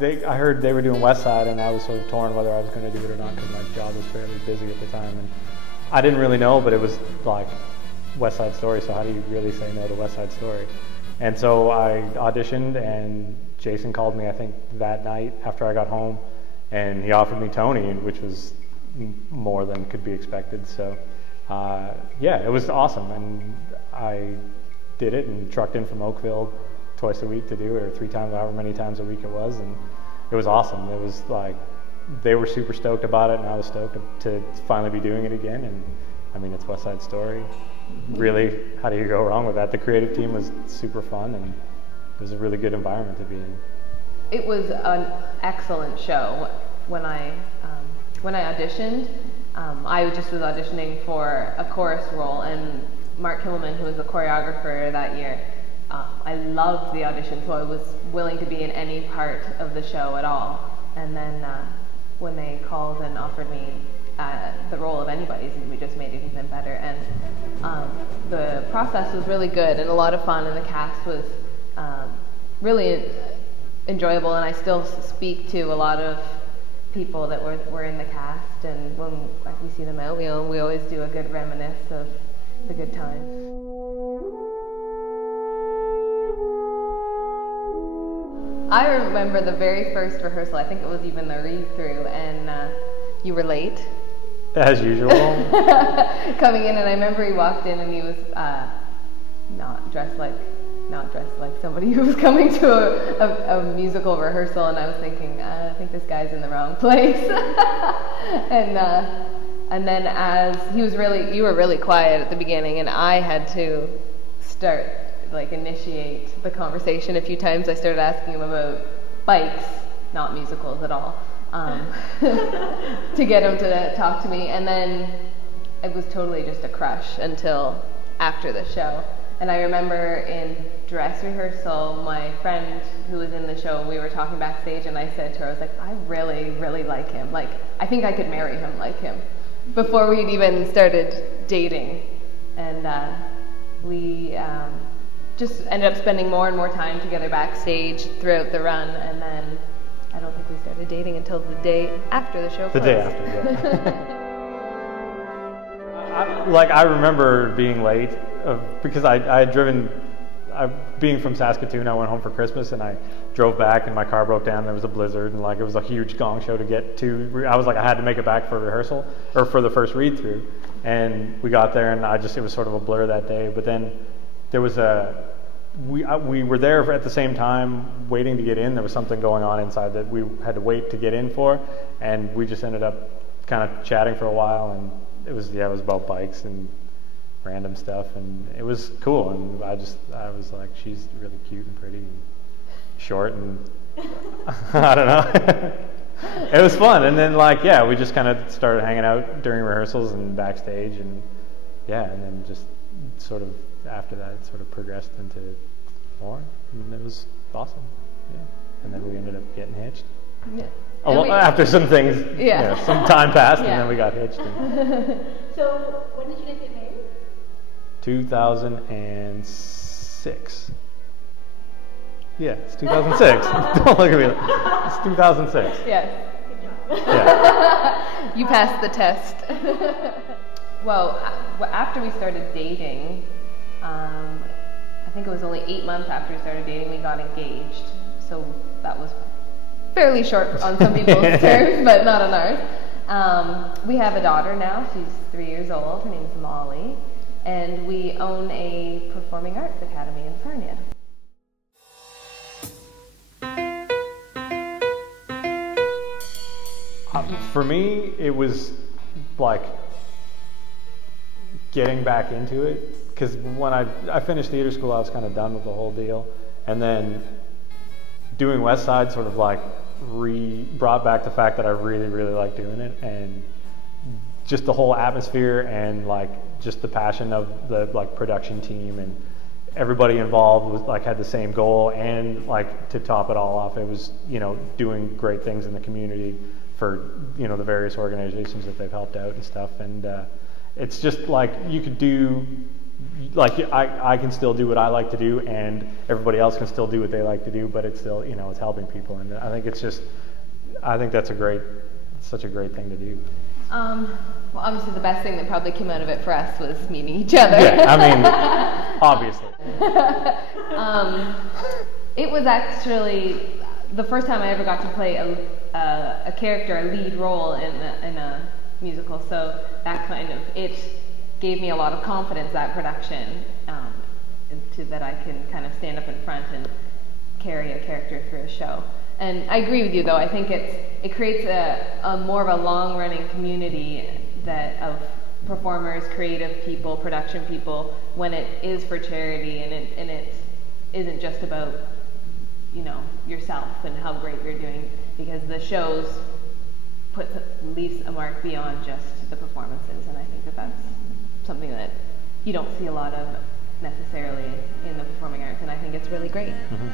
I heard they were doing West Side, and I was sort of torn whether I was going to do it or not because my job was fairly busy at the time, and I didn't really know, but it was like West Side Story, so how do you really say no to West Side Story? And so I auditioned, and Jason called me, I think, that night after I got home, and he offered me Tony, which was more than could be expected. So yeah, it was awesome, and I did it and trucked in from Oakville twice a week to do it, or 3 times, however many times a week it was, and it was awesome. It was like, they were super stoked about it, and I was stoked to finally be doing it again. And I mean, it's West Side Story. Really, how do you go wrong with that? The creative team was super fun, and it was a really good environment to be in. It was an excellent show. When I auditioned, I just was auditioning for a chorus role, and Mark Kimmelman, who was the choreographer that year, I loved the audition, so I was willing to be in any part of the show at all. And then when they called and offered me the role of anybody's, we just made it even better. And the process was really good and a lot of fun, and the cast was really enjoyable. And I still speak to a lot of people that were in the cast, and when we see them out, we always do a good reminisce of the good times. I remember the very first rehearsal. I think it was even the read-through, and you were late. As usual. Coming in, and I remember he walked in, and he was not dressed like somebody who was coming to a musical rehearsal, and I was thinking, I think this guy's in the wrong place. And then as you were really quiet at the beginning, and I had to start, initiate the conversation a few times. I started asking him about bikes, not musicals at all, to get him to talk to me. And then it was totally just a crush until after the show. And I remember in dress rehearsal, my friend who was in the show, we were talking backstage, and I said to her, I was like, I really, really like him. I think I could marry him like him, before we'd even started dating. And we just ended up spending more and more time together backstage throughout the run, and then I don't think we started dating until the day after the show closed. The day after, yeah. I remember being late because I had driven, being from Saskatoon, I went home for Christmas, and I drove back, and my car broke down. There was a blizzard, and it was a huge gong show to get to. I was I had to make it back for rehearsal, or for the first read through, and we got there, and it was sort of a blur that day. But then there was we were there at the same time waiting to get in. There was something going on inside that we had to wait to get in for, and we just ended up kind of chatting for a while, and it was about bikes and random stuff, and it was cool. And I was like, she's really cute and pretty and short, and I don't know. It was fun. And then we just kind of started hanging out during rehearsals and backstage, and and then just sort of after that it sort of progressed into more, and it was awesome. Yeah. And then we ended up getting hitched. Yeah. After some things, some time passed, and then we got hitched. So when did you guys get married? 2006. Yeah, it's 2006. Don't look at me. It's 2006. Yes. Yeah. You passed the test. Well, after we started dating, I think it was only 8 months after we started dating, we got engaged. So that was fairly short on some people's terms, but not on ours. We have a daughter now. She's 3 years old. Her name's Molly. And we own a performing arts academy in Sarnia. For me, it was getting back into it, because when I finished theater school, I was kind of done with the whole deal, and then doing West Side sort of brought back the fact that I really, really liked doing it, and just the whole atmosphere, and just the passion of the production team, and everybody involved was had the same goal, and to top it all off, it was doing great things in the community for the various organizations that they've helped out and stuff. And it's just you could do like I can still do what I like to do, and everybody else can still do what they like to do, but it's still, you know, it's helping people, and I think that's such a great thing to do. Well, obviously the best thing that probably came out of it for us was meeting each other. Yeah, I mean, obviously. It was actually the first time I ever got to play a character, a lead role in a musical, so that it gave me a lot of confidence, that production, that I can kind of stand up in front and carry a character through a show. And I agree with you, though. I think it creates a more of a long-running community of performers, creative people, production people, when it is for charity and it isn't just about, you know, yourself and how great you're doing, because the shows leaves a mark beyond just the performances, and I think that's something that you don't see a lot of necessarily in the performing arts, and I think it's really great. Mm-hmm.